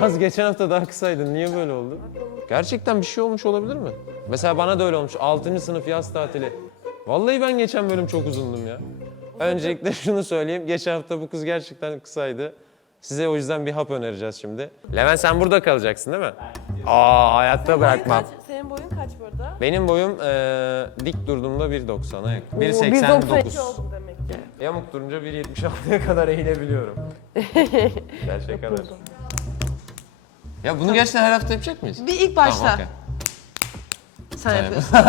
Naz geçen hafta daha kısaydın. Niye böyle oldu? Gerçekten bir şey olmuş olabilir mi? Mesela bana da öyle olmuş. 6. sınıf yaz tatili. Vallahi ben geçen bölüm çok uzundum ya. Öncelikle şunu söyleyeyim. Geçen hafta bu kız gerçekten kısaydı. Size o yüzden bir hap önereceğiz şimdi. Levent sen burada kalacaksın değil mi? Aa hayatta bırakmam. Senin boyun kaç burada? Benim boyum eee, dik durduğumda 1.90'a yakın. Oo, 1.89. 1.92 oldum demek ki. Yamuk durunca 1.76'ya kadar eğilebiliyorum. Gerçek kadar. Ya bunu gerçekten her hafta yapacak mıyız? Bir ilk başla. Tamam, okey. Sen yapıyorsun. Sen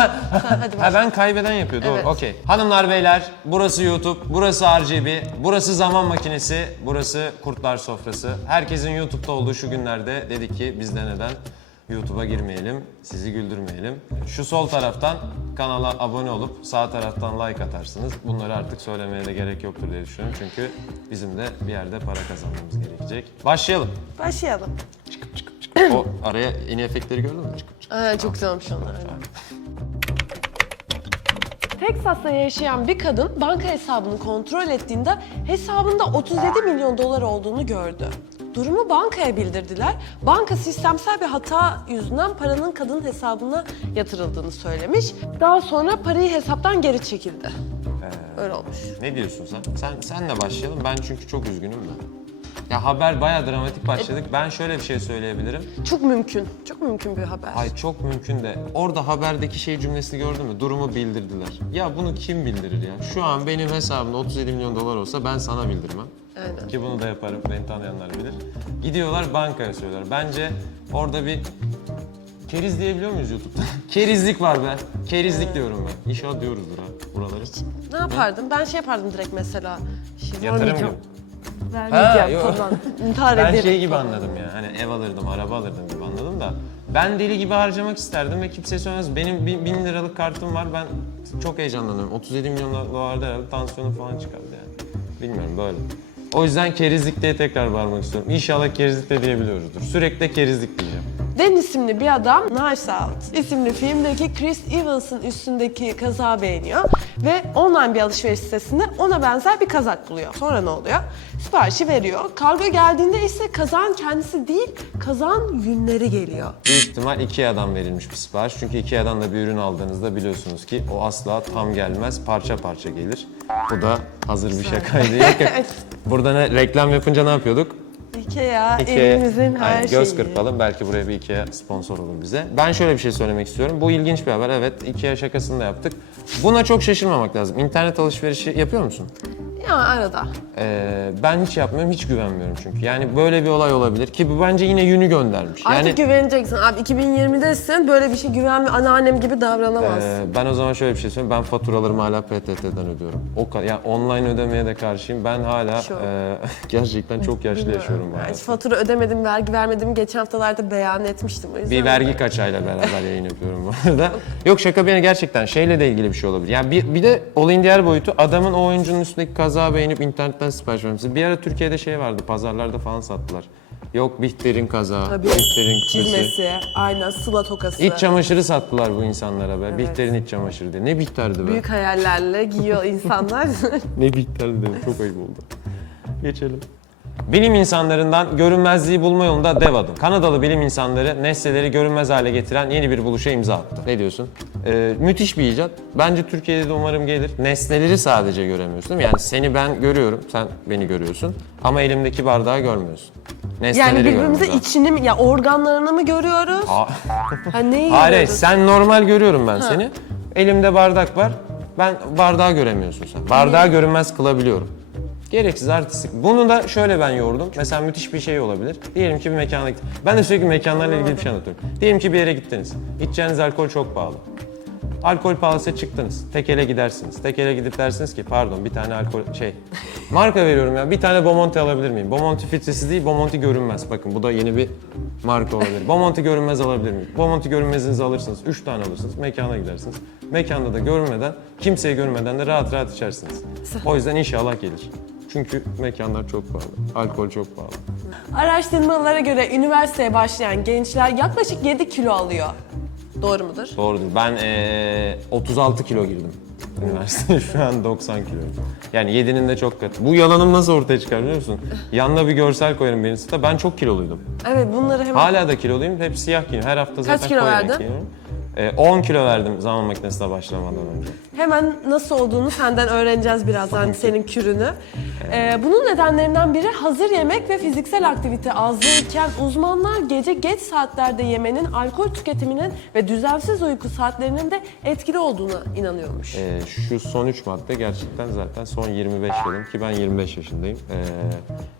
hadi Ha başla. ben kaybeden yapıyor doğru. Evet. Okey. Hanımlar beyler burası YouTube, burası RGB, burası zaman makinesi, burası kurtlar sofrası. Herkesin YouTube'da olduğu şu günlerde dedik ki biz de neden YouTube'a girmeyelim, sizi güldürmeyelim. Şu sol taraftan kanala abone olup sağ taraftan like atarsınız. Bunları artık söylemeye de gerek yoktur diye düşünüyorum. Çünkü bizim de bir yerde para kazanmamız gerekecek. Başlayalım. Başlayalım. O araya yeni efektleri gördün mü? Çıkıp çıkıp. Aa, çok güzelmiş onlar. Teksas'ta yaşayan bir kadın banka hesabını kontrol ettiğinde hesabında 37 milyon dolar olduğunu gördü. Durumu bankaya bildirdiler. Banka sistemsel bir hata yüzünden paranın kadın hesabına yatırıldığını söylemiş. Daha sonra parayı hesaptan geri çekildi. Öyle olmuş. Ne diyorsun sen? Sen senle başlayalım. Ben çünkü çok üzgünüm de. Ya haber bayağı dramatik başladık. Ben şöyle bir şey söyleyebilirim. Çok mümkün. Çok mümkün bir haber. Ay çok mümkün de. Orada haberdeki şey cümlesini gördün mü? Durumu bildirdiler. Ya bunu kim bildirir ya? Şu an benim hesabımda 37 milyon dolar olsa ben sana bildirmem. Aynen. Ki bunu da yaparım. Beni tanıyanlar bilir. Gidiyorlar bankaya söylüyorlar. Bence orada bir keriz diyebiliyor muyuz YouTube'da? Kerizlik var be. Kerizlik diyorum ben. İnşallah diyoruzdur ha buraları. Ne yapardım? Ben şey yapardım direkt mesela. Şey, Yatırım gibi. Vermeyeceğim. Yok. falan. İntihar Ben ederim. şey gibi anladım ya. Hani ev alırdım, araba alırdım gibi anladım da. Ben deli gibi harcamak isterdim ve kimseye söylemez. Benim bin, bin liralık kartım var. Ben çok heyecanlanıyorum. 37 milyon dolarda herhalde tansiyonum falan çıkardı yani. Bilmiyorum böyle. O yüzden kerizlik diye tekrar bağırmak istiyorum. İnşallah kerizlik de diyebiliyoruzdur. Sürekli kerizlik diyeceğim. Dan isimli bir adam Knives Out isimli filmdeki Chris Evans'ın üstündeki kazağı beğeniyor ve online bir alışveriş sitesinde ona benzer bir kazak buluyor. Sonra ne oluyor? Siparişi veriyor. Kargo geldiğinde ise kazağın kendisi değil, kazağın yünleri geliyor. Büyük ihtimal Ikea'dan verilmiş bir sipariş. Çünkü Ikea'dan da bir ürün aldığınızda biliyorsunuz ki o asla tam gelmez, parça parça gelir. Bu da hazır bir şakaydı. Burada ne, reklam yapınca ne yapıyorduk? Ikea, Ikea, evimizin her aynen, şeyi. göz kırpalım. Belki buraya bir Ikea sponsor olur bize. Ben şöyle bir şey söylemek istiyorum. Bu ilginç bir haber. Evet, Ikea şakasını da yaptık. Buna çok şaşırmamak lazım. İnternet alışverişi yapıyor musun? Ya arada. Ee, ben hiç yapmıyorum, hiç güvenmiyorum çünkü. Yani böyle bir olay olabilir ki bu bence yine yünü göndermiş. Yani Artık güveneceksin. Abi 2020'desin böyle bir şey güvenme anneannem gibi davranamazsın. Ee, ben o zaman şöyle bir şey söyleyeyim. Ben faturalarımı hala PTT'den ödüyorum. O kadar. Yani online ödemeye de karşıyım. Ben hala Şu- e, gerçekten çok yaşlı yaşıyorum bu Yani hiç fatura ödemedim, vergi vermedim. Geçen haftalarda beyan etmiştim o yüzden. Bir vergi kaçağıyla beraber yayın yapıyorum bu arada. Yok şaka bir yana gerçekten şeyle de ilgili bir şey olabilir. Yani bir, bir de olayın diğer boyutu adamın o oyuncunun üstündeki kazağı beğenip internetten sipariş vermesi. Bir ara Türkiye'de şey vardı pazarlarda falan sattılar. Yok Bihter'in kazağı, Tabii. Bihter'in küpesi. Çizmesi, aynen sıla tokası. İç çamaşırı sattılar bu insanlara be. Bihter'in iç çamaşırı diye. Ne Bihter'di be? Büyük hayallerle giyiyor insanlar. Ne Bihter'di dedim. Çok ayıp oldu. Geçelim. Bilim insanlarından görünmezliği bulma yolunda dev adım. Kanadalı bilim insanları nesneleri görünmez hale getiren yeni bir buluşa imza attı. Ne diyorsun? Ee, müthiş bir icat. Bence Türkiye'de de umarım gelir. Nesneleri sadece göremiyorsun değil mi? Yani seni ben görüyorum, sen beni görüyorsun. Ama elimdeki bardağı görmüyorsun. Nesneleri yani birbirimize içini mi, ya organlarını mı görüyoruz? lazım. Ha neyi Hayır, hayır, görüyoruz? sen normal görüyorum ben seni. Elimde bardak var. Ben bardağı göremiyorsun sen. Bardağı görünmez kılabiliyorum. Gereksiz artistik. Bunu da şöyle ben yoğurdum. Mesela müthiş bir şey olabilir. Diyelim ki bir mekana gittin. Ben de sürekli mekanlarla ilgili bir şey anlatıyorum. Diyelim ki bir yere gittiniz. İçeceğiniz alkol çok pahalı. Alkol pahalısı çıktınız. Tekele gidersiniz. Tekele gidip dersiniz ki pardon bir tane alkol şey. Marka veriyorum ya. Bir tane Bomonti alabilir miyim? Bomonti filtresiz değil, Bomonti görünmez. Bakın bu da yeni bir marka olabilir. Bomonti görünmez alabilir miyim? Bomonti görünmezinizi alırsınız. 3 tane alırsınız. Mekana gidersiniz. Mekanda da görünmeden, kimseyi görmeden de rahat rahat içersiniz. O yüzden inşallah gelir. Çünkü mekanlar çok pahalı. Alkol çok pahalı. Araştırmalara göre üniversiteye başlayan gençler yaklaşık 7 kilo alıyor. Doğru mudur? Doğrudur. Ben eee, 36 kilo girdim. üniversitede. Şu an 90 kiloyum. Yani 7'nin de çok katı. Bu yalanım nasıl ortaya çıkar biliyor musun? Yanına bir görsel koyarım benim site. Ben çok kiloluydum. Evet bunları hemen... Hala da kiloluyum. Hep siyah giyiniyorum. Her hafta zaten kilo koyu renk verdin? Ee, 10 kilo verdim zaman makinesine başlamadan önce. Hemen nasıl olduğunu senden öğreneceğiz birazdan senin kürünü. Ee, bunun nedenlerinden biri hazır yemek ve fiziksel aktivite azlığıyken uzmanlar gece geç saatlerde yemenin alkol tüketiminin ve düzensiz uyku saatlerinin de etkili olduğuna inanıyormuş. Ee, şu son 3 madde gerçekten zaten son 25 yılım ki ben 25 yaşındayım. Ee,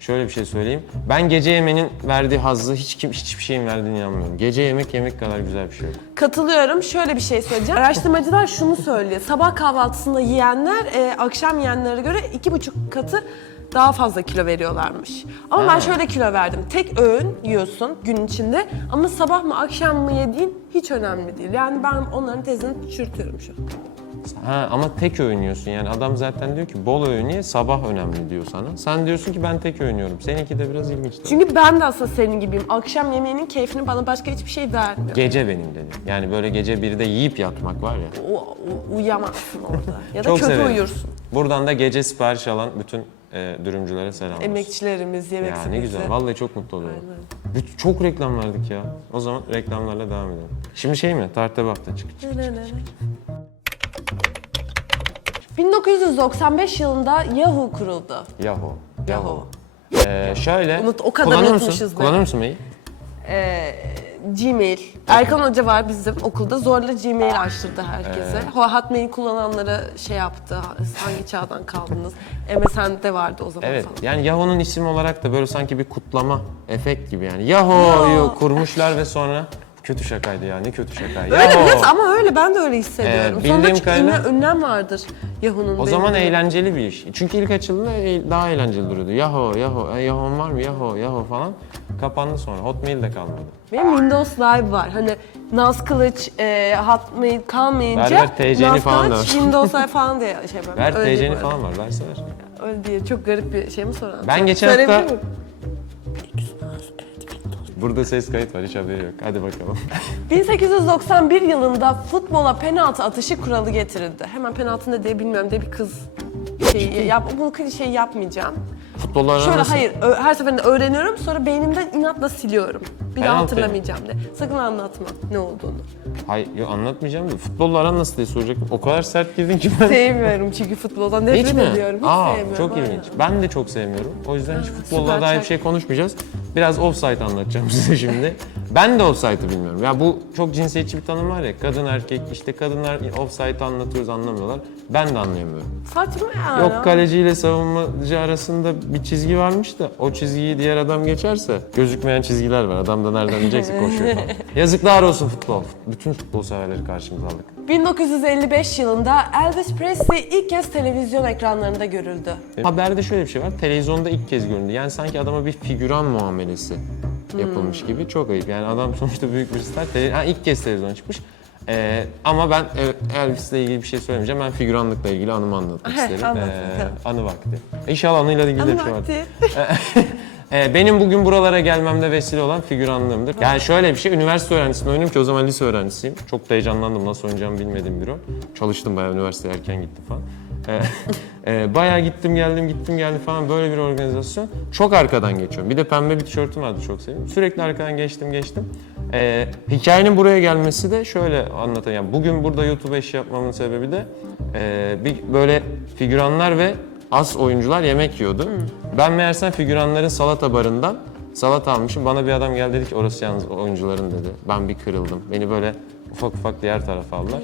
şöyle bir şey söyleyeyim. Ben gece yemenin verdiği hazzı hiç kim hiçbir şeyin verdiğine inanmıyorum. Gece yemek yemek kadar güzel bir şey yok. Katılıyorum. Şöyle bir şey söyleyeceğim. Araştırmacılar şunu söylüyor. Sabah kahvaltısında yiyenler e, akşam yiyenlere göre iki buçuk katı daha fazla kilo veriyorlarmış. Ama ben şöyle kilo verdim. Tek öğün yiyorsun gün içinde ama sabah mı akşam mı yediğin hiç önemli değil. Yani ben onların tezini çürütüyorum şu an. Ha ama tek öğün yiyorsun yani adam zaten diyor ki bol öğün ye sabah önemli diyor sana. Sen diyorsun ki ben tek öğün yiyorum. Seninki de biraz ilginç. tabii. Çünkü ben de aslında senin gibiyim. Akşam yemeğinin keyfini bana başka hiçbir şey vermiyor. Gece benim dedim. Yani böyle gece 1'de yiyip yatmak var ya. U- u- uyuyamazsın orada. Ya da Çok kötü severim. uyursun. Buradan da gece sipariş alan bütün e, dürümcülere selam olsun. Emekçilerimiz, yemek Ya ne sepeti. güzel. Vallahi çok mutlu oluyorum. Büt- Çok reklam verdik ya. O zaman reklamlarla devam edelim. Şimdi şey mi? Bir hafta çık. 1995 yılında Yahoo kuruldu. Yahoo. Yahoo. Ee, şöyle. Unut- o kadar kullanır unutmuşuz be. Kullanır mısın mail? Ee, Gmail. Erkan Hoca var bizim okulda. Zorla Gmail açtırdı herkese. Evet. Hotmail kullananlara şey yaptı. Hangi çağdan kaldınız? MSN'de vardı o zaman Evet. falan. Yani Yahoo'nun isim olarak da böyle sanki bir kutlama efekt gibi yani. Yahoo'yu kurmuşlar ve sonra kötü şakaydı ya. Ne kötü şaka. Öyle Yahoo. evet ama öyle ben de öyle hissediyorum. Ee, Sonra bildiğim çünkü kadarıyla- ünlem, ünlem vardır Yahoo'nun. O benim zaman de. eğlenceli bir iş. Çünkü ilk açıldığında e- daha eğlenceli duruyordu. Yahoo, Yahoo, e, Yahoo var mı? Yahoo, Yahoo falan. Kapandı sonra. Hotmail de kalmadı. Benim Windows Live var. Hani Naz Kılıç, e, Hotmail kalmayınca Ver, ver, TC'ni Naz falan da Kılıç ver. Windows Live falan diye şey yapıyorum. Ver Öyle TC'ni arada. falan var. Verseler. Öyle diye çok garip bir şey mi soran? Ben geçen Söyleyebilir hafta- miyim? Burada ses kayıt var. Hiç haberi yok. Hadi bakalım. 1891 yılında futbola penaltı atışı kuralı getirildi. Hemen penaltı ne diye bilmiyorum diye bir kız şeyi yap, bu klişeyi yapmayacağım. Futbollar Şöyle nasıl? hayır, ö- her seferinde öğreniyorum sonra beynimden inatla siliyorum. Bir daha Penaltı. hatırlamayacağım de. Sakın anlatma ne olduğunu. Hayır yok anlatmayacağım da futbolla aran nasıl diye soracaktım. O kadar sert girdin ki ben. Sevmiyorum çünkü futboldan nefret Hiç mi? ediyorum. Hiç Aa, sevmiyorum. çok aynen. ilginç. Ben de çok sevmiyorum. O yüzden hiç futbolla süper, dair çok. bir şey konuşmayacağız. Biraz offside anlatacağım size şimdi. Ben de offside'ı bilmiyorum. Ya bu çok cinsiyetçi bir tanım var ya. Kadın erkek işte kadınlar offside'ı anlatıyoruz anlamıyorlar. Ben de anlayamıyorum. Saçma ya. Yok kaleciyle savunmacı arasında bir çizgi varmış da o çizgiyi diğer adam geçerse gözükmeyen çizgiler var. Adam da nereden bilecekse koşuyor falan. Yazıklar olsun futbol. Bütün futbol severleri karşımıza aldık. 1955 yılında Elvis Presley ilk kez televizyon ekranlarında görüldü. Haberde şöyle bir şey var. Televizyonda ilk kez göründü. Yani sanki adama bir figüran muamelesi yapılmış gibi. Çok ayıp. Yani adam sonuçta büyük bir star. Tele- ha, ilk kez televizyona çıkmış. Ee, ama ben e, Elvis'le ilgili bir şey söylemeyeceğim. Ben figüranlıkla ilgili anımı anlatmak Heh, isterim. anlat Ee, bakalım. anı vakti. İnşallah anıyla ilgili de bir şey var. Ee, benim bugün buralara gelmemde vesile olan figüranlığımdır. Yani şöyle bir şey, üniversite öğrencisinde oynuyorum ki o zaman lise öğrencisiyim. Çok da heyecanlandım, nasıl oynayacağımı bilmediğim bir rol. Çalıştım bayağı, üniversiteye erken gittim falan. Ee, e, bayağı gittim geldim, gittim geldim falan böyle bir organizasyon. Çok arkadan geçiyorum. Bir de pembe bir tişörtüm vardı çok sevdim. Sürekli arkadan geçtim geçtim. Ee, hikayenin buraya gelmesi de şöyle anlatayım. Yani bugün burada YouTube işi yapmamın sebebi de e, bir böyle figüranlar ve as oyuncular yemek yiyordu. Ben meğersem figüranların salata barından salata almışım. Bana bir adam geldi dedi ki orası yalnız oyuncuların dedi. Ben bir kırıldım. Beni böyle ufak ufak diğer tarafa aldılar.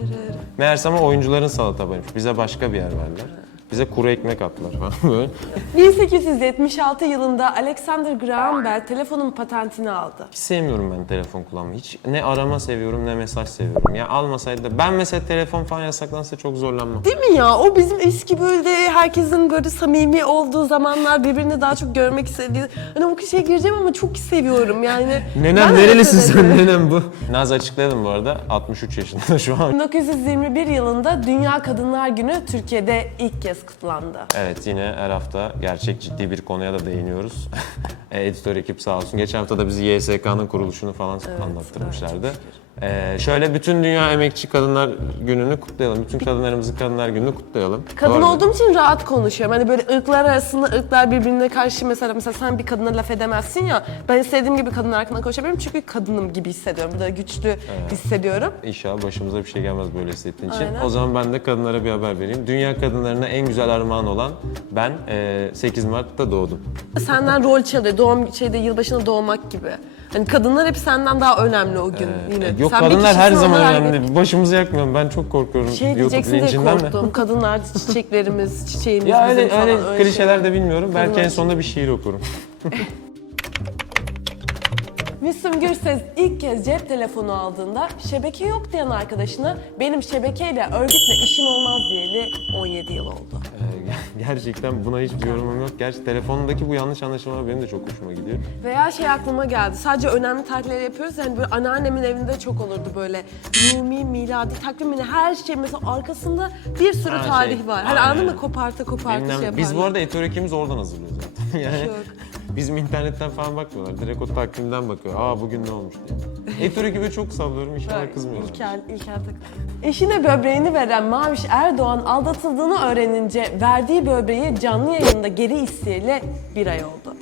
Meğersem o oyuncuların salata barıymış. Bize başka bir yer verdiler. Bize kuru ekmek attılar falan böyle. 1876 yılında Alexander Graham Bell telefonun patentini aldı. Hiç sevmiyorum ben telefon kullanmayı. Hiç ne arama seviyorum ne mesaj seviyorum. Ya almasaydı da ben mesela telefon falan yasaklansa çok zorlanmam. Değil mi ya? O bizim eski böyle herkesin böyle samimi olduğu zamanlar birbirini daha çok görmek istediği. Hani o kişiye gireceğim ama çok seviyorum yani. Nenem Ben de nerelisin sen nenem bu? Naz açıkladım bu arada 63 yaşında şu an. 1921 yılında Dünya Kadınlar Günü Türkiye'de ilk kez kutlandı. Evet yine her hafta gerçek ciddi bir konuya da değiniyoruz. Editör ekip sağ olsun. Geçen hafta da bizi YSK'nın kuruluşunu falan anlattırmışlardı. Ee, şöyle bütün Dünya Emekçi Kadınlar Günü'nü kutlayalım. Bütün kadınlarımızın Kadınlar Günü'nü kutlayalım. Kadın Doğru. olduğum için rahat konuşuyorum. Hani böyle ırklar arasında ırklar birbirine karşı mesela mesela sen bir kadına laf edemezsin ya. Ben istediğim gibi kadın hakkında konuşabilirim çünkü kadınım gibi hissediyorum. Burada güçlü hissediyorum. İnşallah başımıza bir şey gelmez böyle hissettiğin için. Aynen. O zaman ben de kadınlara bir haber vereyim. Dünya kadınlarına en güzel armağan olan ben e, 8 Mart'ta doğdum. Senden rol çalıyor. Doğum şeyde yılbaşında doğmak gibi. Hani kadınlar hep senden daha önemli o gün yine. E, Yok Sen bir kadınlar her kişisin, zaman onlar önemli. Başımızı yakmayalım. Ben çok korkuyorum Şey YouTube diyeceksin diye linçinden de. korktum. Kadınlar çiçeklerimiz, çiçeğimiz Ya bizim öyle, falan. öyle klişeler de bilmiyorum. Belki en sonunda bir şiir okurum. Müslüm Gürses ilk kez cep telefonu aldığında şebeke yok diyen arkadaşına benim şebekeyle örgütle işim olmaz diyeli 17 yıl oldu. Ee, Gerçekten buna hiçbir yorumum yok. Gerçi telefondaki bu yanlış anlaşılmalar benim de çok hoşuma gidiyor. Veya şey aklıma geldi. Sadece önemli tarihleri yapıyoruz. Yani böyle anneannemin evinde çok olurdu böyle. Rumi, miladi, takvimini her şey mesela arkasında bir sürü Ha, tarih şey, var. Hani aynen. anladın mı? Koparta koparta Bilmem- şey yaparlar. biz bu arada etorikimiz oradan hazırlıyoruz zaten. yani Yok. Bizim internetten falan bakmıyorlar. Direkt o takvimden bakıyor. Aa bugün ne olmuş diye. Etorikibi çok sallıyorum inşallah kızmıyorlar. İlker, İlker tak. Eşine böbreğini veren Maviş Erdoğan aldatıldığını öğrenince verdiği böbreği canlı yayında geri isteyeli bir ay oldu.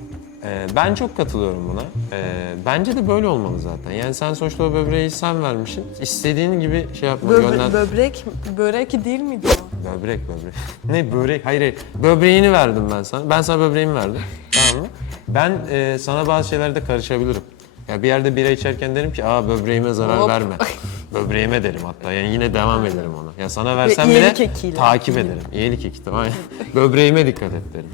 Ee, ben çok katılıyorum buna. Ee, bence de böyle olmalı zaten. Yani sen sonuçta o böbreği sen vermişsin. İstediğin gibi şey yapma. Böbre- gönder- böbrek, börek değil miydi o? Böbrek böbrek. ne börek? Hayır hayır. Böbreğini verdim ben sana. Ben sana böbreğimi verdim. tamam mı? Ben e, sana bazı şeylerde karışabilirim. Ya bir yerde bira içerken derim ki aa böbreğime zarar Hop. verme. Böbreğime derim hatta. Yani yine devam ederim ona. Ya sana versem bile iyilik ekiyle. takip ederim. İyilik eki tamam. Böbreğime dikkat et derim.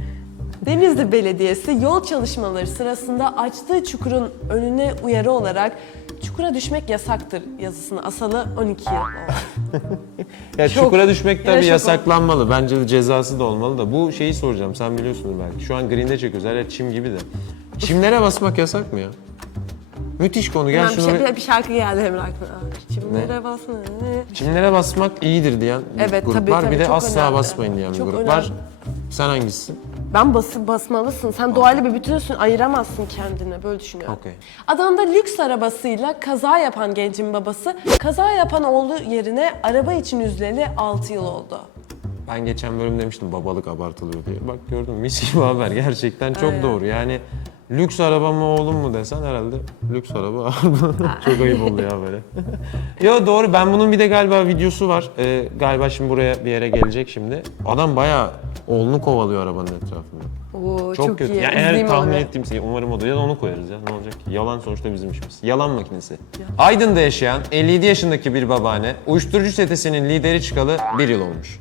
Denizli Belediyesi yol çalışmaları sırasında açtığı çukurun önüne uyarı olarak çukura düşmek yasaktır yazısını asalı 12 yıl oldu. Ya Çok- çukura düşmek Yine tabii şok yasaklanmalı. Bence de cezası da olmalı da. Bu şeyi soracağım. Sen biliyorsundur belki. Şu an green'de çekiyoruz. Her yer çim gibi de. Çimlere basmak yasak mı ya? Müthiş konu. Gel bir, şunu şey, bir- bir, bir şarkı geldi aklıma. Çimlere basma. Çimlere basmak iyidir diyen bir Evet, grup tabii, var. tabii, bir de asla önemli. basmayın diyen bir Çok grup var. önemli. Sen hangisisin? Ben basıp basmalısın. Sen doğayla bir bütünsün. Ayıramazsın kendine. Böyle düşünüyorum. Okey. Adana'da lüks arabasıyla kaza yapan gencin babası kaza yapan oğlu yerine araba için üzüleli 6 yıl oldu. Ben geçen bölüm demiştim babalık abartılıyor diye. Bak gördün mü? mis gibi haber. Gerçekten çok Aynen. doğru. Yani lüks araba mı oğlum mu desen herhalde lüks araba. çok ayıp oldu ya böyle. Yo doğru ben bunun bir de galiba videosu var. Ee, galiba şimdi buraya bir yere gelecek şimdi. Adam bayağı oğlunu kovalıyor arabanın etrafında. Oo, Çok, çok, kötü. iyi. Yani eğer İzleyeyim tahmin onu. ettiğim şey umarım odur. Ya da onu koyarız ya. Ne olacak ki? Yalan sonuçta bizim işimiz. Yalan makinesi. Aydın'da yaşayan 57 yaşındaki bir babaanne uyuşturucu çetesinin lideri çıkalı bir yıl olmuş.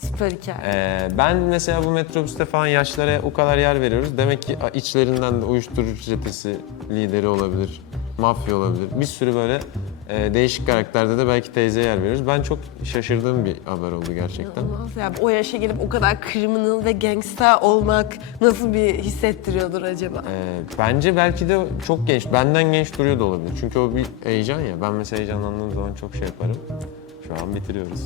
Süper hikaye. Ee, ben mesela bu metrobüste falan yaşlara o kadar yer veriyoruz. Demek ki içlerinden de uyuşturucu çetesi lideri olabilir, mafya olabilir. Bir sürü böyle e, değişik karakterde de belki teyze yer veriyoruz. Ben çok şaşırdığım bir haber oldu gerçekten. Ya. O yaşa gelip o kadar criminal ve gangsta olmak nasıl bir hissettiriyordur acaba? Ee, bence belki de çok genç, benden genç duruyor da olabilir. Çünkü o bir heyecan ya. Ben mesela heyecanlandığım zaman çok şey yaparım. Şu an bitiriyoruz.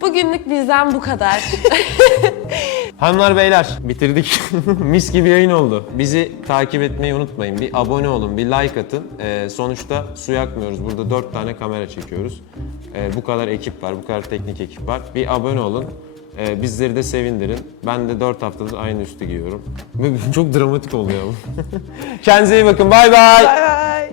Bugünlük bizden bu kadar. Hanımlar beyler bitirdik. Mis gibi yayın oldu. Bizi takip etmeyi unutmayın. Bir abone olun, bir like atın. Ee, sonuçta su yakmıyoruz. Burada dört tane kamera çekiyoruz. Ee, bu kadar ekip var, bu kadar teknik ekip var. Bir abone olun. Ee, bizleri de sevindirin. Ben de 4 haftadır aynı üstü giyiyorum. Çok dramatik oldu ya bu. Kendinize iyi bakın. Bay bay. Bay bay.